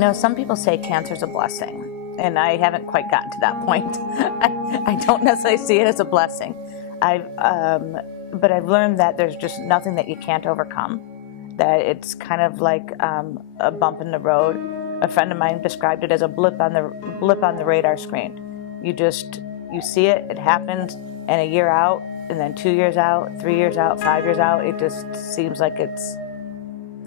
You know, some people say cancer's a blessing, and I haven't quite gotten to that point. I don't necessarily see it as a blessing. But I've learned that there's just nothing that you can't overcome, that it's kind of like a bump in the road. A friend of mine described it as a blip on the radar screen. You see it, it happens, and a year out, and then 2 years out, 3 years out, 5 years out, it just seems like it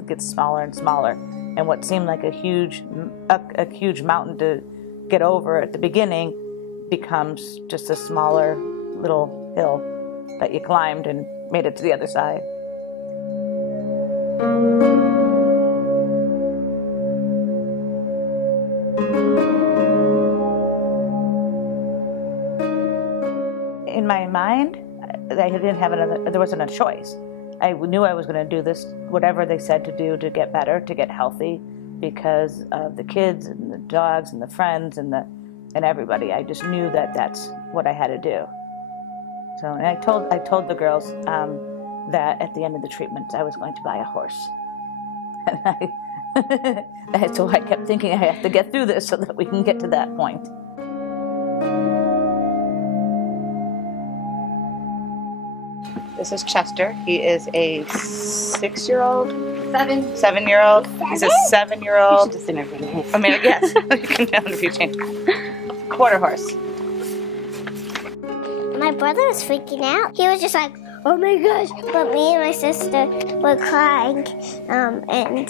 gets smaller and smaller. And what seemed like a huge mountain to get over at the beginning becomes just a smaller little hill that you climbed and made it to the other side. In my mind, there wasn't a choice. I knew I was going to do this, whatever they said to do to get better, to get healthy, because of the kids and the dogs and the friends and everybody. I just knew that that's what I had to do. So, and I told the girls that at the end of the treatment I was going to buy a horse. And so I kept thinking I have to get through this so that we can get to that point. This is Chester. He is a 6-year-old? 7-year-old. He's a 7-year-old. Just interview me. I mean, yes, you can interview change. Quarter horse. My brother was freaking out. He was just like, oh my gosh. But me and my sister were crying. And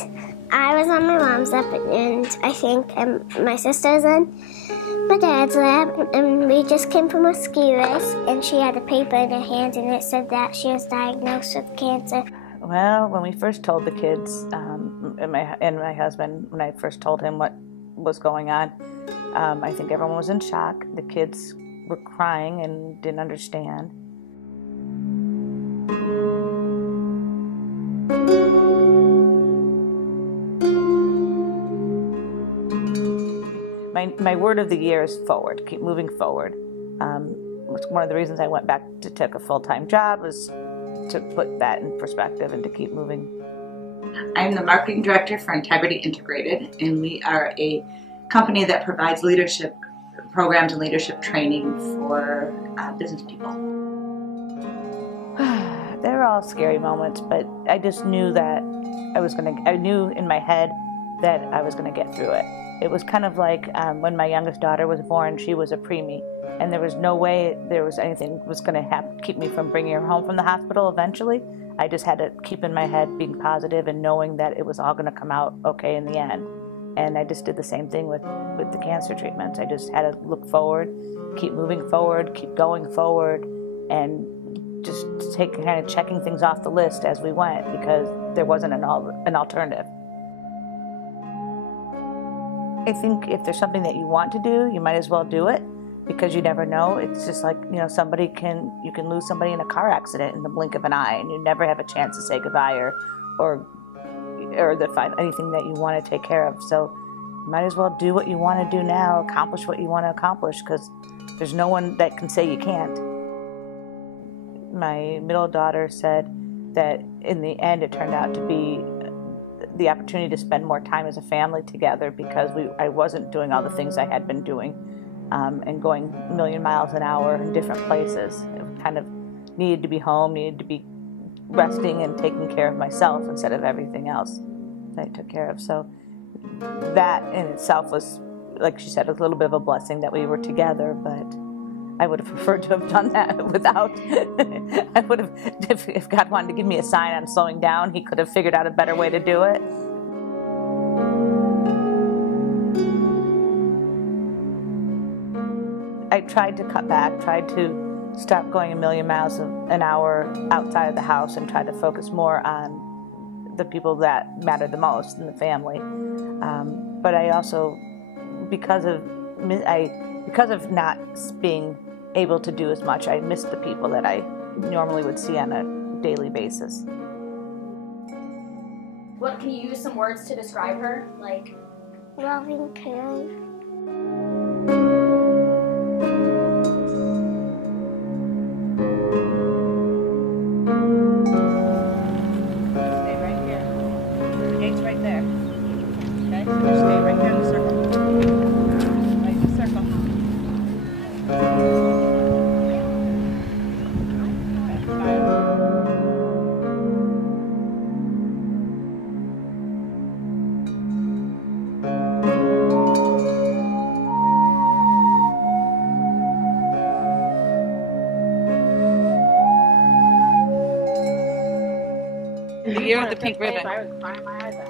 I was on my mom's lap, and I think my sister's in my dad's lap, and we just came from a ski race, and she had a paper in her hand, and it said that she was diagnosed with cancer. Well, when we first told the kids, and my husband, when I first told him what was going on, I think everyone was in shock. The kids were crying and didn't understand. My word of the year is forward. Keep moving forward. One of the reasons I went back to take a full-time job was to put that in perspective and to keep moving. I'm the marketing director for Integrity Integrated, and we are a company that provides leadership programs and leadership training for business people. They were all scary moments, but I just knew that I knew in my head that I was going to get through it. It was kind of like when my youngest daughter was born, she was a preemie, and there was no way there was anything was going to keep me from bringing her home from the hospital eventually. I just had to keep in my head being positive and knowing that it was all going to come out okay in the end. And I just did the same thing with the cancer treatments. I just had to look forward, keep moving forward, keep going forward, and just kind of checking things off the list as we went, because there wasn't an alternative. I think if there's something that you want to do, you might as well do it, because you never know. It's just like, you know, you can lose somebody in a car accident in the blink of an eye, and you never have a chance to say goodbye or find anything that you want to take care of. So you might as well do what you want to do now, accomplish what you want to accomplish, because there's no one that can say you can't. My middle daughter said that in the end it turned out to be the opportunity to spend more time as a family together, because I wasn't doing all the things I had been doing and going a million miles an hour in different places. It kind of needed to be home, needed to be resting and taking care of myself instead of everything else that I took care of. So that in itself was, like she said, a little bit of a blessing that we were together, but I would have preferred to have done that without. I would have, if God wanted to give me a sign on slowing down, He could have figured out a better way to do it. I tried to cut back, tried to stop going a million miles an hour outside of the house and try to focus more on the people that matter the most in the family. But I also, because of not being able to do as much, I missed the people that I normally would see on a daily basis. What, can you use some words to describe her? Like Loving, caring. Stay right here. The gate's right there. Okay, so stay right here. The year of the pink ribbon. I was crying my eyes out.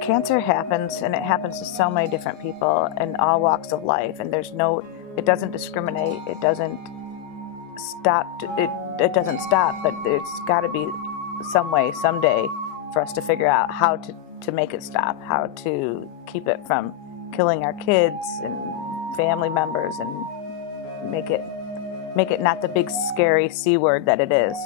Cancer happens, and it happens to so many different people in all walks of life, and it doesn't discriminate, it doesn't stop, it doesn't stop, but it's got to be some way, someday, for us to figure out how to make it stop, how to keep it from killing our kids and family members, and make it not the big scary C word that it is.